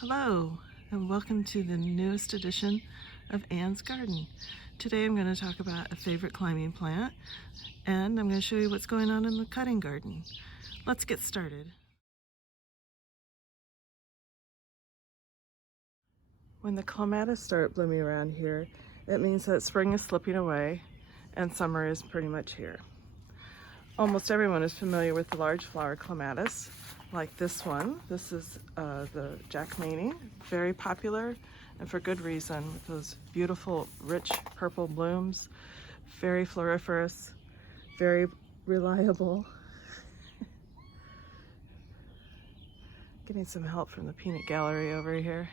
Hello, and welcome to the newest edition of Anne's Garden. Today I'm going to talk about a favorite climbing plant, and I'm going to show you what's going on in the cutting garden. Let's get started. When the clematis start blooming around here, it means that spring is slipping away and summer is pretty much here. Almost everyone is familiar with the large flower clematis, like this one. This is the jackmanii, very popular and for good reason, with those beautiful rich purple blooms, very floriferous, very reliable. Getting some help from the peanut gallery over here.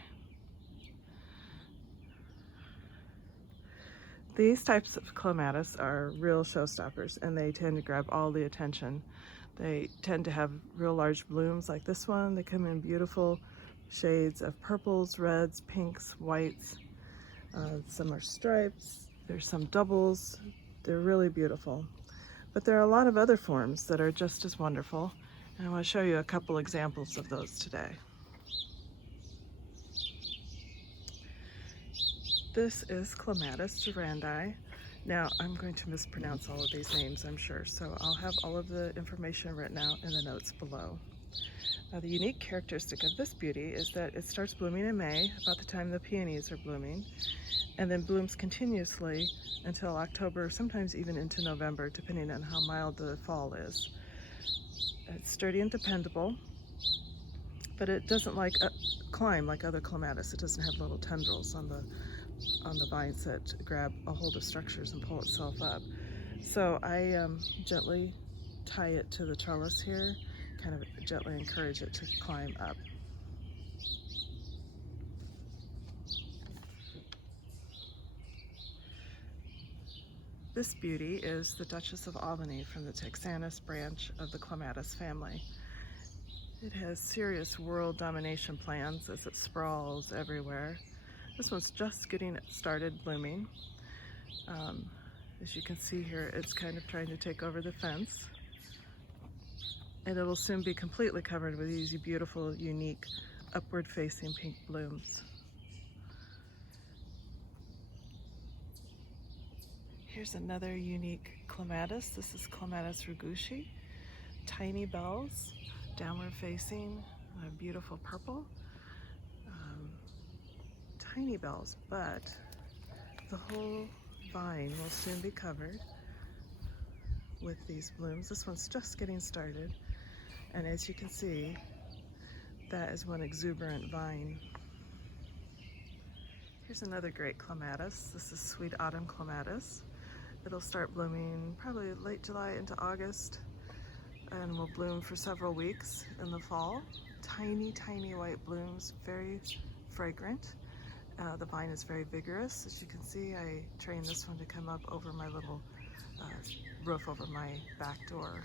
These types of clematis are real showstoppers, and they tend to grab all the attention. They tend to have real large blooms like this one. They come in beautiful shades of purples, reds, pinks, whites. Some are stripes. There's some doubles. They're really beautiful. But there are a lot of other forms that are just as wonderful, and I want to show you a couple examples of those today. This is Clematis durandii. Now, I'm going to mispronounce all of these names, I'm sure, so I'll have all of the information written out in the notes below. Now, the unique characteristic of this beauty is that it starts blooming in May, about the time the peonies are blooming, and then blooms continuously until October, sometimes even into November, depending on how mild the fall is. It's sturdy and dependable, but it doesn't climb like other clematis. It doesn't have little tendrils on the vines that grab a hold of structures and pull itself up. So I gently tie it to the trellis here, kind of gently encourage it to climb up. This beauty is the Duchess of Albany from the texensis branch of the Clematis family. It has serious world domination plans as it sprawls everywhere. This one's just getting started blooming. As you can see here, it's kind of trying to take over the fence. And it will soon be completely covered with these beautiful, unique, upward-facing pink blooms. Here's another unique clematis. This is Clematis rooguchi. Tiny bells, downward-facing, beautiful purple. Tiny bells, but the whole vine will soon be covered with these blooms. This one's just getting started, and as you can see, that is one exuberant vine. Here's another great clematis. This is Sweet Autumn Clematis. It'll start blooming probably late July into August, and will bloom for several weeks in the fall. Tiny, tiny white blooms, very fragrant. The vine is very vigorous. As you can see, I trained this one to come up over my little roof over my back door.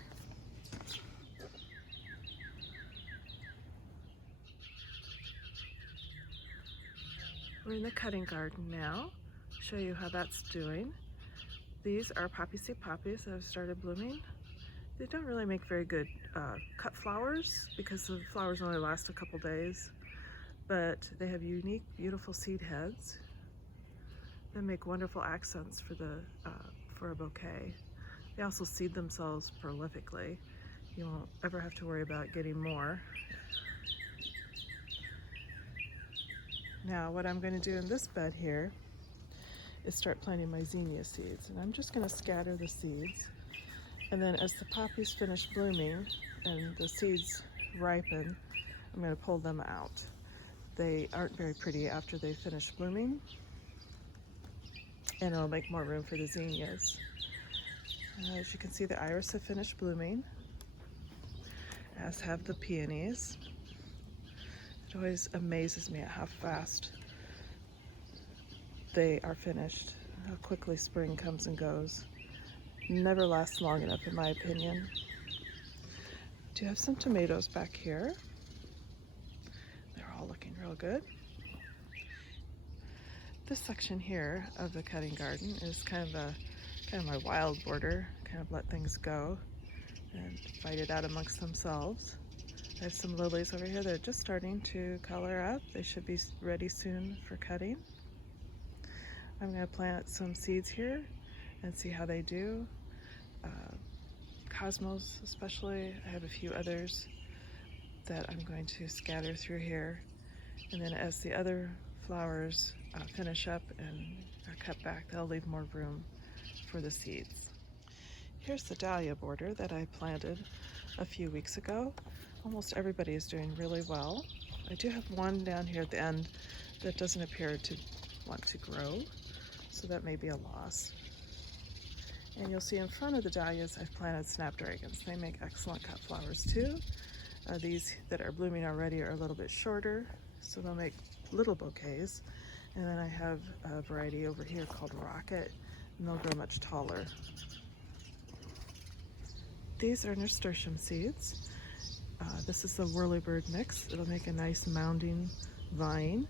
We're in the cutting garden now. I'll show you how that's doing. These are poppies that have started blooming. They don't really make very good cut flowers because the flowers only last a couple days. But they have unique, beautiful seed heads that make wonderful accents for a bouquet. They also seed themselves prolifically. You won't ever have to worry about getting more. Now, what I'm going to do in this bed here is start planting my zinnia seeds, and I'm just going to scatter the seeds. And then as the poppies finish blooming and the seeds ripen, I'm going to pull them out. They aren't very pretty after they finish blooming, and it'll make more room for the zinnias. As you can see, the iris have finished blooming, as have the peonies. It always amazes me at how fast they are finished, how quickly spring comes and goes. Never lasts long enough, in my opinion. Do have some tomatoes back here. All looking real good. This section here of the cutting garden is kind of my wild border. Kind of let things go and fight it out amongst themselves. I have some lilies over here that are just starting to color up. They should be ready soon for cutting. I'm going to plant some seeds here and see how they do. Cosmos especially. I have a few others that I'm going to scatter through here. And then as the other flowers finish up and are cut back, they'll leave more room for the seeds. Here's the dahlia border that I planted a few weeks ago. Almost everybody is doing really well. I do have one down here at the end that doesn't appear to want to grow, so that may be a loss. And you'll see in front of the dahlias I've planted snapdragons. They make excellent cut flowers too. These that are blooming already are a little bit shorter, so they'll make little bouquets. And then I have a variety over here called rocket, and they'll grow much taller. These are nasturtium seeds. This is the Whirlybird mix. It'll make a nice mounding vine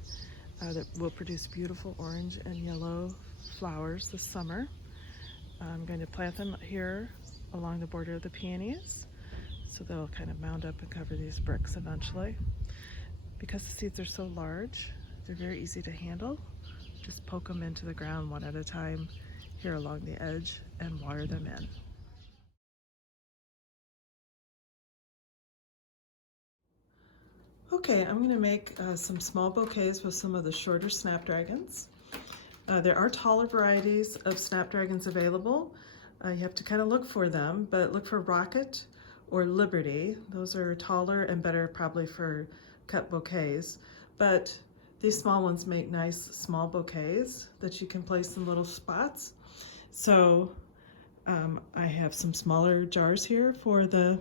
that will produce beautiful orange and yellow flowers this summer. I'm going to plant them here along the border of the peonies, so they'll kind of mound up and cover these bricks eventually. Because the seeds are so large, they're very easy to handle. Just poke them into the ground one at a time here along the edge and water them in. Okay, I'm going to make some small bouquets with some of the shorter snapdragons. There are taller varieties of snapdragons available. You have to kind of look for them, but look for Rocket or Liberty. Those are taller and better probably for cut bouquets. But these small ones make nice small bouquets that you can place in little spots. So I have some smaller jars here to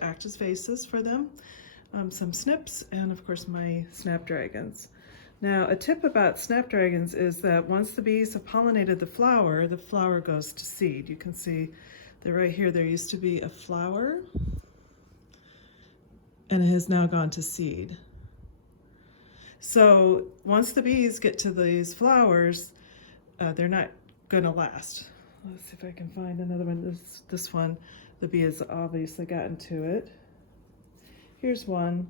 act as vases for them. Some snips, and of course my snapdragons. Now, a tip about snapdragons is that once the bees have pollinated the flower goes to seed. You can see that right here there used to be a flower, and it has now gone to seed. So once the bees get to these flowers, they're not going to last. Let's see if I can find another one. This one, the bee has obviously gotten to it. Here's one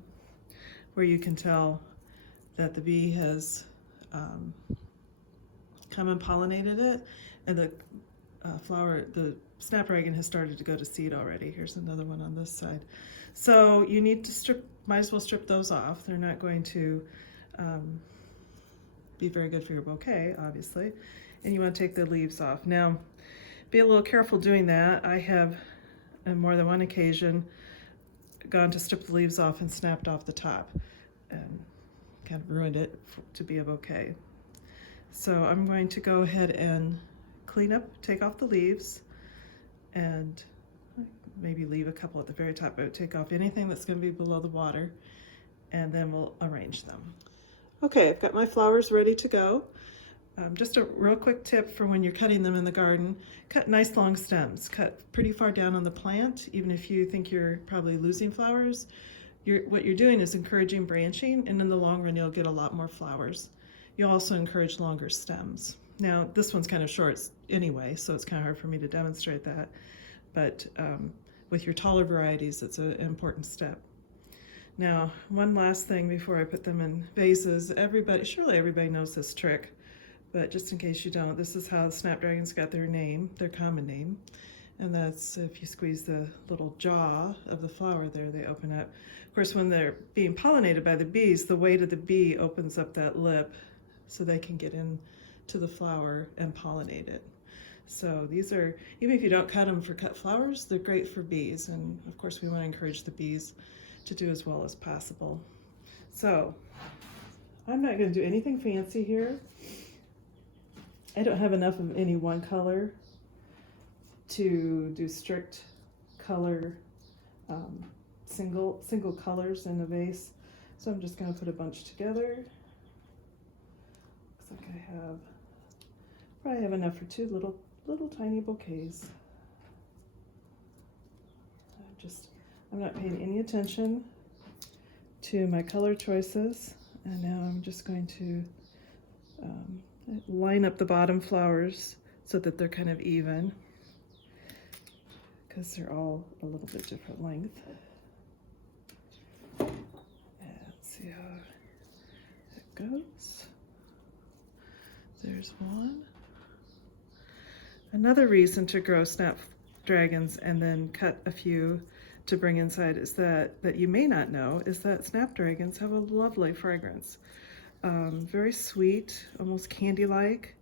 where you can tell that the bee has come and pollinated it, and the the snapdragon has started to go to seed already. Here's another one on this side. So you need to might as well strip those off. They're not going to be very good for your bouquet, obviously. And you want to take the leaves off. Now, be a little careful doing that. I have, on more than one occasion, gone to strip the leaves off and snapped off the top and kind of ruined it to be a bouquet. So I'm going to go ahead and take off the leaves, and maybe leave a couple at the very top, but take off anything that's going to be below the water, and then we'll arrange them. Okay, I've got my flowers ready to go. Just a real quick tip for when you're cutting them in the garden: cut nice long stems. Cut pretty far down on the plant, even if you think you're probably losing flowers. What you're doing is encouraging branching, and in the long run you'll get a lot more flowers. You'll also encourage longer stems. Now this one's kind of short anyway, so it's kind of hard for me to demonstrate that, but with your taller varieties it's an important step. Now, one last thing before I put them in vases. Surely everybody knows this trick, but just in case you don't, this is how the snapdragons got their name, their common name. And that's if you squeeze the little jaw of the flower there, they open up. Of course, when they're being pollinated by the bees, the weight of the bee opens up that lip so they can get into the flower and pollinate it. So these are, even if you don't cut them for cut flowers, they're great for bees. And of course, we want to encourage the bees to do as well as possible. So I'm not going to do anything fancy here. I don't have enough of any one color to do strict color, single colors in a vase. So I'm just going to put a bunch together. Looks like I probably have enough for two little tiny bouquets. I'm not paying any attention to my color choices, and now I'm just going to line up the bottom flowers so that they're kind of even, because they're all a little bit different length. goes. There's one. Another reason to grow snapdragons and then cut a few to bring inside is that you may not know is that snapdragons have a lovely fragrance. Very sweet, almost candy-like,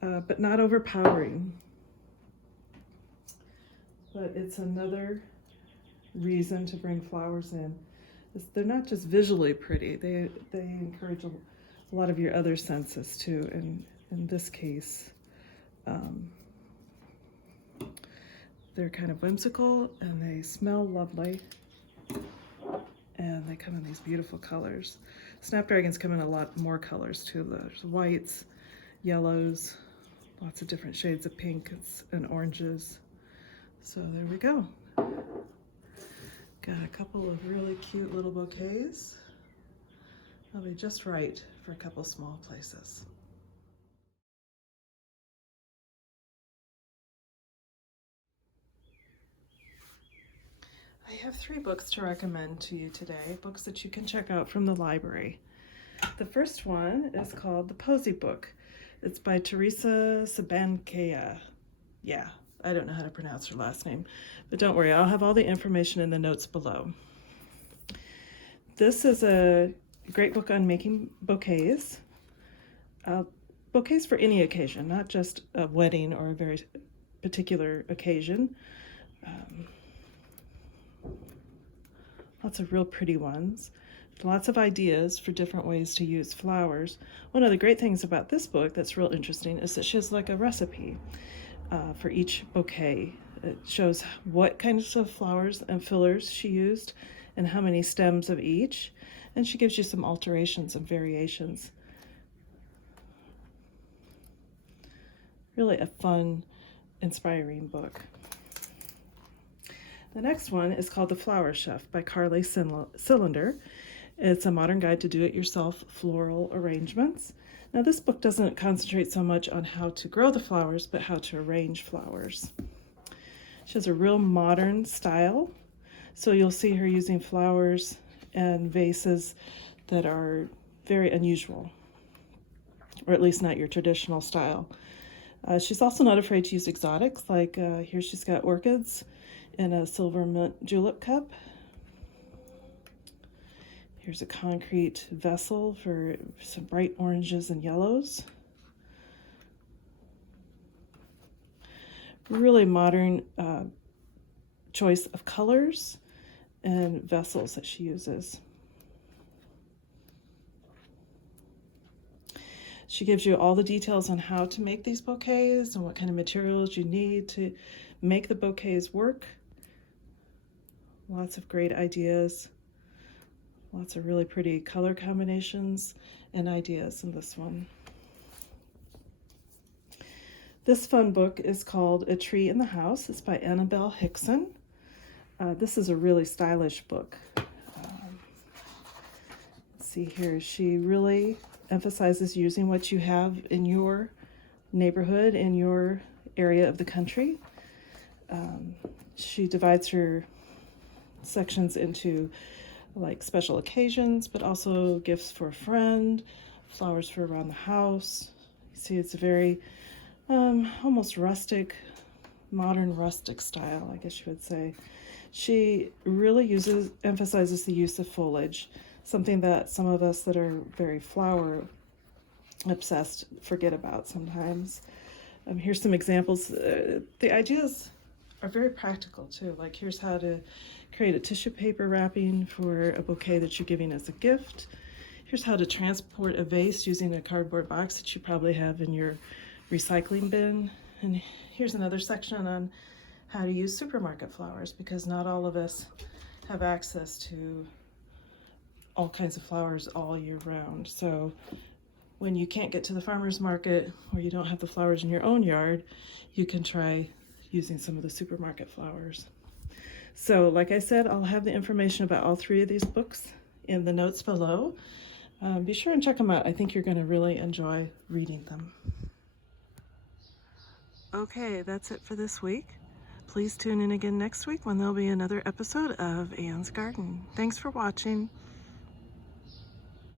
but not overpowering. But it's another reason to bring flowers in. They're not just visually pretty, they encourage a lot of your other senses too. And in this case, they're kind of whimsical and they smell lovely. And they come in these beautiful colors. Snapdragons come in a lot more colors too. There's whites, yellows, lots of different shades of pinks and oranges. So there we go. Got a couple of really cute little bouquets. They'll be just right for a couple small places. I have 3 books to recommend to you today, books that you can check out from the library. The first one is called the Posy book. It's by Teresa Sabankaya. Yeah, I don't know how to pronounce her last name, but don't worry, I'll have all the information in the notes below. This is a great book on making bouquets. Bouquets for any occasion, not just a wedding or a very particular occasion. Lots of real pretty ones. Lots of ideas for different ways to use flowers. One of the great things about this book that's real interesting is that she has like a recipe for each bouquet. It shows what kinds of flowers and fillers she used and how many stems of each. And she gives you some alterations and variations. Really a fun, inspiring book. The next one is called The Flower Chef by Carly Cylinder. It's a modern guide to do-it-yourself floral arrangements. Now this book doesn't concentrate so much on how to grow the flowers, but how to arrange flowers. She has a real modern style, so you'll see her using flowers and vases that are very unusual, or at least not your traditional style. She's also not afraid to use exotics, like here she's got orchids in a silver mint julep cup. Here's a concrete vessel for some bright oranges and yellows. Really modern choice of colors and vessels that she uses. She gives you all the details on how to make these bouquets and what kind of materials you need to make the bouquets work. Lots of great ideas. Lots of really pretty color combinations and ideas in this one. This fun book is called A Tree in the House. It's by Annabelle Hickson. This is a really stylish book. Let's see here. She really emphasizes using what you have in your neighborhood, in your area of the country. She divides her sections into like special occasions, but also gifts for a friend, flowers for around the house. You see, it's a very almost rustic, modern rustic style, I guess you would say. She really emphasizes the use of foliage, something that some of us that are very flower obsessed forget about sometimes. Here's some examples. The ideas are very practical too. Like here's how to create a tissue paper wrapping for a bouquet that you're giving as a gift. Here's how to transport a vase using a cardboard box that you probably have in your recycling bin. And here's another section on how to use supermarket flowers, because not all of us have access to all kinds of flowers all year round. So when you can't get to the farmer's market or you don't have the flowers in your own yard, you can try using some of the supermarket flowers. So like I said, I'll have the information about all 3 of these books in the notes below. Be sure and check them out. I think you're going to really enjoy reading them. Okay, that's it for this week. Please tune in again next week when there'll be another episode of Anne's Garden. Thanks for watching.